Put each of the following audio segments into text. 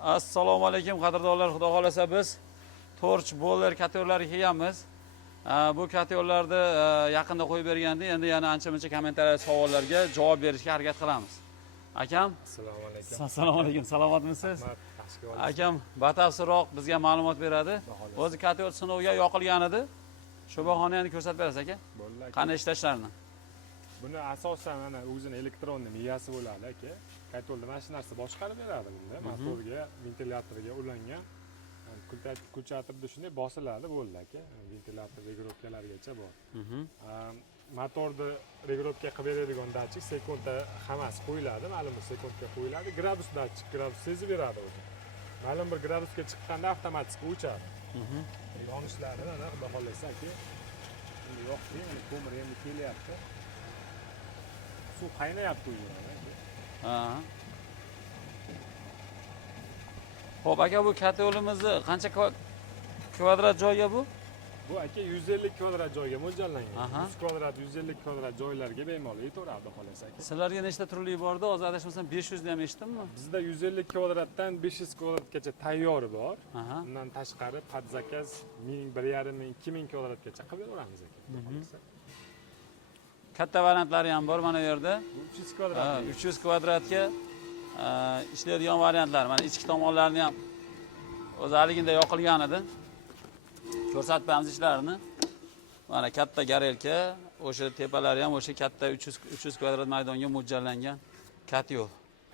Assalomu alaykum qadrdonlar, xudo xolasa biz torch boiler katerlarga kelganmiz. Bu katerlarni yaqinda qo'yib berganda endi yana ancha-muncha kommentariy savollarga javob berishga harakat qilamiz. Akam, Assalomu alaykum. assalomu alaykum. Salomatmisiz? Rahmat. Akam batafsilroq bizga ma'lumot beradi. O'zi kater sinovga yoqilgan edi. Shu bahona endi ko'rsatib berasiz aka. Qanday ishlashlarini? Buni asosan mana o'zini elektron miyasi bo'ladi aka. Katerni mana shu narsa boshqarib beradi bunda. Motorga, ventilyatorga ulangan. Ko'chatib shunday bosiladi bo'ldi aka. Ventilyator regirovkalargacha bor. Motorni regirovka qilib beradigan datchik sekundda hammasi qo'yiladi, ma'lum bir sekundga qo'yiladi. Gradus datchik gradus sezib beradi o'zi. Ma'lum bir gradusga chiqqanda avtomatik o'chadi. Yonishlari mana xudo xolasa aka. Endi yo'qdi, endi ko'mir endi kelyapti. Suv qaynayapti u yerda. Ha. Xo'p, aka bu katerimizni qancha kvadrat joyga bu? Bu aka 150 kvadrat joyga mo'ljallangan. 100 kvadrat, 150 kvadrat joylarga bemalol yetaveradi xolos aka. Sizlarga nechta turli bordi? Hozir adashmasam 500 ni ham eshitdimmi? Bizda 150 kvadratdan 500 kvadratgacha tayyor bor. Undan tashqari podzakaz 1000, 1500, 2000 kvadratgacha qilib beramiz aka. Katta variantlari ham bor mana bu yerda. 300 kvadrat. 300 kvadratga ishlaydigan variantlar. Mana ichki tomonlarini ham o'zaligida yoqilgan edi. Ko'rsatamiz ishlarini. Mana katta garelka, o'sha tepalari ham o'sha katta 300 kvadrat maydonga mo'ljallangan katyo.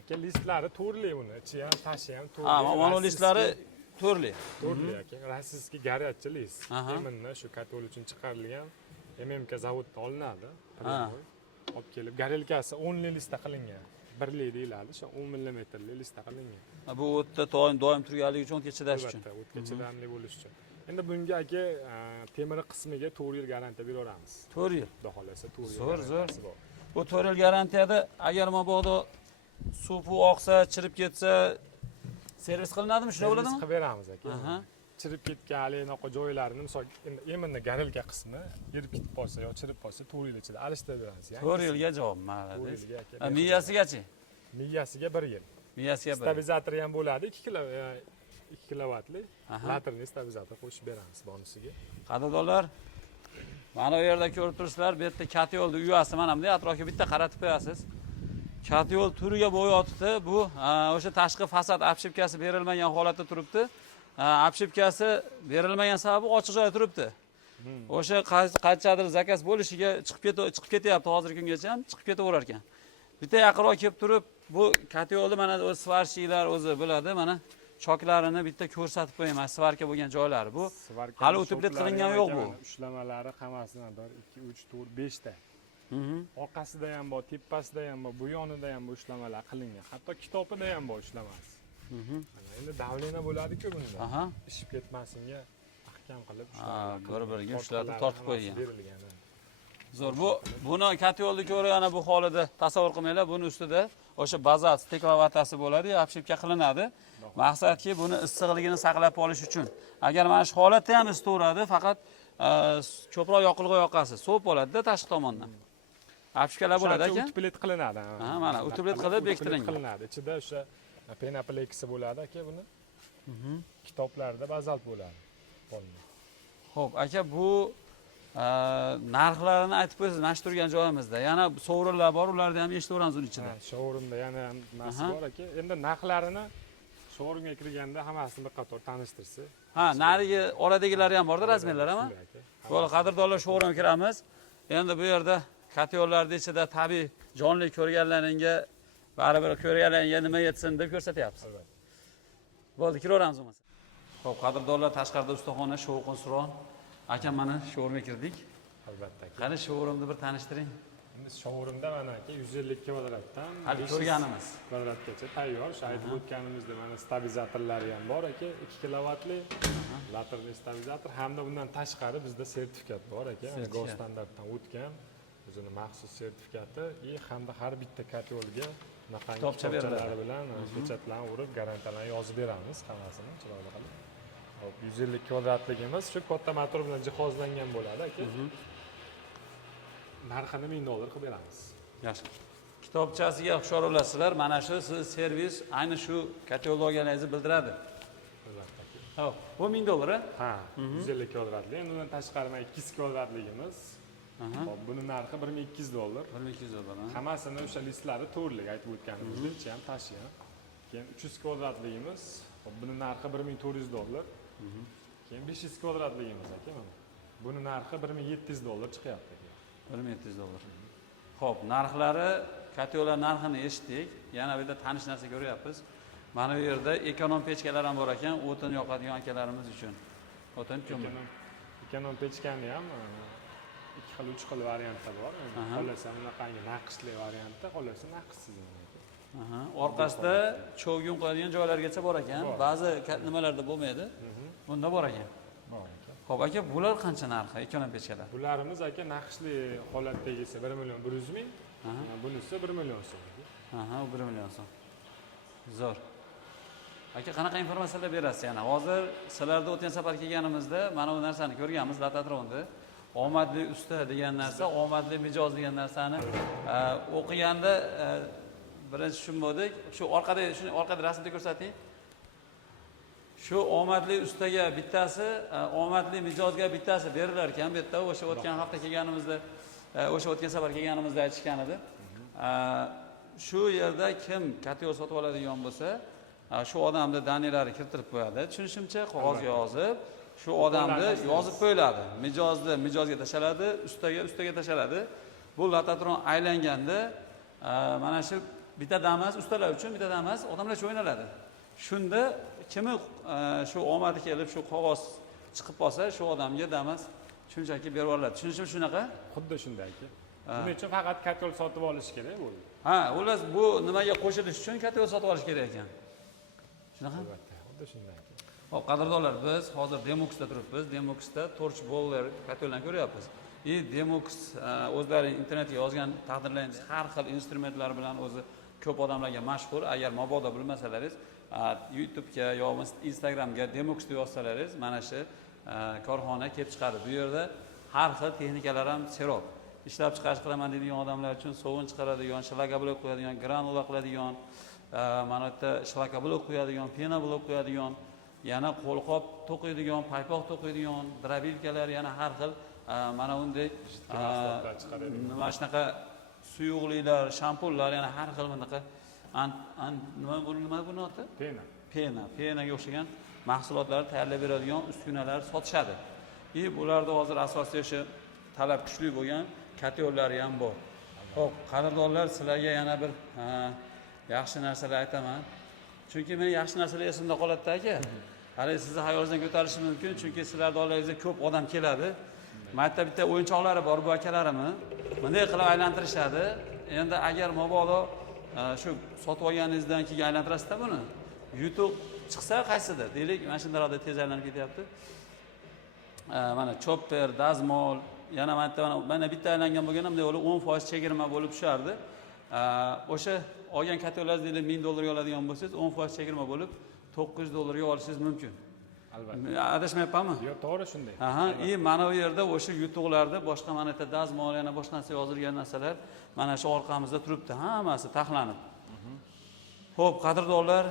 Aka listlari turli buni, ichi ham, tashi ham turli. Ha, mana listlari turli. Turli aka. Rossiyskiy garajchi list. Eminni shu katyol uchun chiqarilgan MMK zavoddan olinadi. Olib kelib garelkasi 10 listda qilingan. 1 deyiladi, o'sha 10 mm listda qilingan. Bu o'tda doim turganligi uchun o'tga chidash uchun. O'tga chidamli bo'lish uchun. Endi bunga aka temir qismiga 4 yil garantiya beraveramiz. 4 yil. Xudo xolasa 4 yil. Zo'r. Bu 4 yil garantiyada agar mabodo suv oqsa, chirib ketsa servis qilinadimi? Shunday bo'ladimi? Servis qilib beramiz aka. Chirib ketgan aloqa joylarini, misol endi garelka qismi yirib ketib qolsa yo chirib qolsa 4 yil ichida alishtirib beramiz. 4 yilga javob ma'lum. 4 yilga aka. Miyasigachi? Miyasiga 1 yil. Miyasiga 1 yil. Stabilizatori ham bo'ladi, 2 kilovatli laterli stabilizator qo'shib beramiz bonusiga. Qadrdonlar, mana bu yerda ko'rib turibsizlar, bu yerda katyolni uyasi mana bunday atrofga bitta qaratib qo'yasiz. Katyol turiga bo'y otibdi. Bu o'sha tashqi fasad obshipkasi berilmagan holatda turibdi. Obshipkasi berilmagan sababi ochiq joyda turibdi. O'sha qanchadir zakaz bo'lishiga chiqib ketyapti hozirgi kungacha ham chiqib ketaverar ekan. Bitta yaqinroq kelib turib, bu katyolni mana o'z svarshiylar o'zi biladi, mana choklarini bitta ko'rsatib qo'yaman, svarka bo'lgan joylari. Bu hali utublet qilingan yo'q bu. Ushlamalari hammasidan 1, 2, 3, 4, 5 ta. Orqasida ham bor, tepasida ham bor, bu yonida ham bu ushlamalar qilingan. Hatto kitobida ham bor ushlamasi. Endi davlena bo'ladi-ku bunda. Ishib ketmasinga mahkam qilib bir-biriga ushlatib tortib qo'ygan. Zo'r. Buni katyolni ko'rganda bu holida tasavvur qilmanglar, buni ustida o'sha baza steklovatasi bo'ladi, obshipka qilinadi. Maqsadki buni issiqligini saqlab qolish uchun. Agar mana shu holatda ham istaveradi, faqat ko'proq yoqilg'i yoqasiz, sovib bo'ladi-da tashqi tomondan. Obshipkalar bo'ladi aka. Utublet qilinadi. Mana utublet qilib bekitilingan. Ichida o'sha penapleksi bo'ladi aka buni. Kitoblarda bazalt bo'ladi. Xo'p, aka bu narxlarini aytib qo'yasiz, mana shu turgan joyimizda. Yana sovrinlar bor, ularni ham eshitaveramiz uning ichida. Showroomda yana narsa bor aka. Endi narxlarini showroomga kirganda hammasini bir qator tanishtirsa. Narigi oradagilari ham borda, razmerlar ham. Bo'ldi, qadrdonlar showroomga kiramiz. Endi bu yerda katyollarning ichida tabiiy jonli ko'rganlaringga baribir ko'rganlaringga nima yetsin deb ko'rsatyapmiz. Bo'ldi, kiraveramiz bo'lmasa. Xo'p, qadrdonlar, tashqarida ustaxona, shovqin-suron. Aka mana showroomga kirdik. Albatta. Qani showroomni bir tanishtiring. Endi showroomda mana aka 150 kvadratdan hali ko'rganimiz kvadratgacha tayyor. Shu aytib o'tganimizda mana stabilizatorlari ham bor aka, 2 kilovatli laterli stabilizator hamda bundan tashqari bizda sertifikat bor aka. Gol standartdan o'tgan o'zini maxsus sertifikati hamda har bitta katyolga bunaqangi kitobchalari bilan pechatlarni urib garantiyalarni yozib beramiz hammasini chiroyli qilib. Hop, 150 kvadratligimiz shu katta motor bilan jihozlangan bo'ladi aka. Narxini $1000 qilib beramiz. Yaxshi. kitobchasiga hushyor bo'lasizlar. Mana shu siz servis ayni shu kategoriyalarni bildiradi. Albatta aka. Hop, bu 1000 dollar. Ha, 150 kvadratli. Endi undan tashqari mana 200 kvadratligimiz. Hop, buni narxi 1200 dollar. 1200 dollar. Hammasini o'sha listlari to'rlik aytib o'tganimizdek, ichi ham tashi ham. Keyin 300 kvadratligimiz, hop, buni narxi 1400 dollar. Keyin 500 kvadratligimiz aka mana. Buni narxi 1700 dollar chiqyapti aka. 1700 dollar. Xo'p, narxlari, kategoriyalar narxini eshitdik. Yana bir yerda tanish narsa ko'ryapmiz. Mana bu yerda ekonom pechkalar ham bor ekan, o'tin yoqadigan akalarimiz uchun. O'tin ko'mir. Ekonom pechkani ham 2 xil, 3 xil variantda bor. Xohlasa bunaqangi naqshli variantda, xohlasa naqshsiz. Orqasida cho'g'un qo'yadigan joylargacha bor ekan. Ba'zi nimalarda bo'lmaydi. Bunda bor ekan. Bor ekan. Xo'p aka, bular qancha narxi ekonom pechkalar? Bularimiz aka naqshli holatdagisi 1 million 100 ming. Bunisi 1 million so'm. Aha, u 1 million so'm. Zo'r. Aka, qanaqa informatsiyalar berasiz yana? Hozir sizlarda o'tgan safar kelganimizda mana bu narsani ko'rganmiz, Latatronni. Omadli usta degan narsa, omadli mijoz degan narsani o'qiganda birinchi tushunmadik. Shu orqada rasmda ko'rsating. Shu omadli ustaga bittasi, omadli mijozga bittasi berilar ekan. Bu yerda o'sha o'tgan hafta kelganimizda, o'sha o'tgan safar kelganimizda aytishgan edi. Shu yerda kim kategoriya sotib oladigan bo'lsa, shu odamni danilari keltirib qo'yadi. Tushunishimcha, qog'ozga yozib, shu odamni yozib qo'yiladi. Mijozga tashaladi, ustaga tashaladi. Bu Latatron aylanganda mana shu bitta damas ustalar uchun, bitta damas odamlar uchun o'ynaladi. Shunda kimi shu omadi kelib shu qog'oz chiqib qolsa, shu odamga damas shunchaki berib yuboriladi. Tushunishim shunaqa? Xuddi shunday aka. Buning uchun faqat kategoriya sotib olish kerak bo'ldi. Ha, ular bu nimaga qo'shilish uchun kategoriya sotib olish kerak ekan. Shunaqa? Albatta, xuddi shunday aka. Xo'p, qadrdonlar, biz hozir Demoxda turibmiz. Demoxda torch bowler kategoriyalarni ko'ryapmiz. Demox o'zlari internetga yozgan taqdirlaringiz har xil instrumentlar bilan o'zi ko'p odamlarga mashhur. Agar mabodo bilmasalaringiz, YouTube'ga yoki Instagram'ga Demox deb yozsalaringiz, mana shu korxona kelib chiqadi. Bu yerda har xil texnikalar ham serob. Ishlab chiqarish qilaman deydigan odamlar uchun sovun chiqaradigan, shlaka blok qo'yadigan, granula qiladigan, mana bu yerda shlaka blok qo'yadigan, pena blok qo'yadigan, yana qo'lqop to'qiydigan, paypoq to'qiydigan, drabilkalar, yana har xil mana bunday nima shunaqa suyuqliklar, shampunlar, yana har xil bunaqa nima buni oti? Penaga o'xshagan mahsulotlarni tayyorlab beradigan uskunalar sotishadi. Bularda hozir asosiy o'sha talab kuchli bo'lgan kategoriyalari ham bor. Xo'p, qadrdonlar, sizlarga yana bir yaxshi narsalar aytaman. Chunki men yaxshi narsalar esimda qoladi aka. Hali sizni hayolingizdan ko'tarishi mumkin, chunki sizlarning oldingizga ko'p odam keladi. Mayda bitta o'yinchoqlari bor bu akalarimni. Bunday qilib aylantirishadi. Endi agar mabodo shu sotib olganingizdan keyin aylantirasizda buni. YouTube chiqsa qaysidir? Deylik, mana shunday tez aylanib ketyapti. Mana chopper, dazmol, yana mana bitta aylangan bo'lganimda 10% chegirma bo'lib tushardi. O'sha olgan kategoriyalaringiz deylik 1000 dollarga oladigan bo'lsangiz, 10% chegirma bo'lib 900 dollarga olishingiz mumkin. Albatta. Adashmayapmanmi? Yo'q, to'g'ri shunday. Mana bu yerda o'sha yutuqlarda boshqa mana bitta dazmol, yana boshqa narsa yozilgan narsalar mana shu orqamizda turibdi, hammasi taxlanib. Xo'p, qadrdonlar,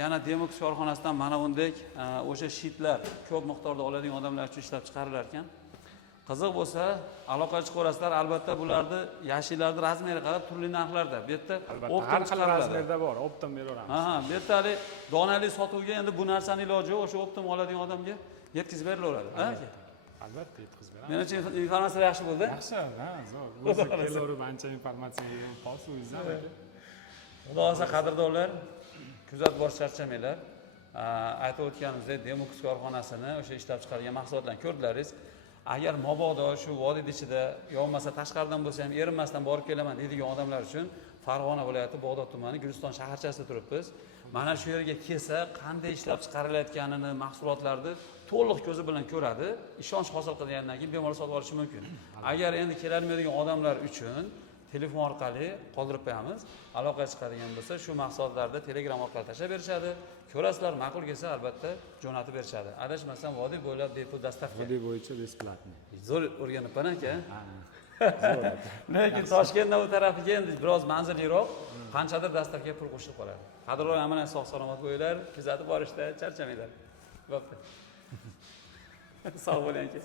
yana Demox korxonasidan mana bunday o'sha shitlar ko'p miqdorda oladigan odamlar uchun ishlab chiqarilar ekan. Qiziq bo'lsa, aloqaga chiqaverasizlar. Albatta bularni yashillarni razmeriga qarab turli narxlarda. Bu yerda har xil razmerda bor, optim beraveramiz. Bu yerda hali donali sotuvga endi bu narsani iloji o'sha optim oladigan odamga yetkazib berilaveradi. Albatta yetkazib beramiz. Men uchun informatsiya yaxshi bo'ldi. Yaxshi, zo'r. O'zi kelaverib ancha informatsiyaga hosilingizdan aka. Xudo xolasa qadrdonlar, kuzatib borish charchamanglar. Aytib o'tganimizdek, Demox korxonasini o'sha ishlab chiqargan mahsulotlarni ko'rdilaringiz. Agar mabodo shu vodiy ichida yo'lmasa tashqaridan bo'lsa ham erinmasdan borib kelaman deydigan odamlar uchun Farg'ona viloyati Bog'dod tumani Guliston shaharchasida turibmiz. Mana shu yerga kelsa, qanday ishlab chiqarilayotganini, mahsulotlarni to'liq ko'zi bilan ko'radi, ishonch hosil qilgandan keyin bemalol sotib olishi mumkin. Agar endi kelolmaydigan odamlar uchun telefon orqali qoldirib qo'yamiz. Aloqaga chiqadigan bo'lsa, shu mahsulotlarni Telegram orqali tashlab berishadi. Ko'rasizlar, ma'qul kelsa albatta jo'natib berishadi. Adashmasam vodiy bo'ylab bepul dastavka. Vodiy bo'yicha besplatniy. Zo'r o'rganibman aka. lekin toshkentdan u tarafiga endi biroz manzilliroq qanchadir dastavkaga pul qo'shilib qoladi. Qadrli mana sog' salomat bo'linglar, kuzatib borishda charchamanglar. Bo'pti. Sog' bo'ling aka.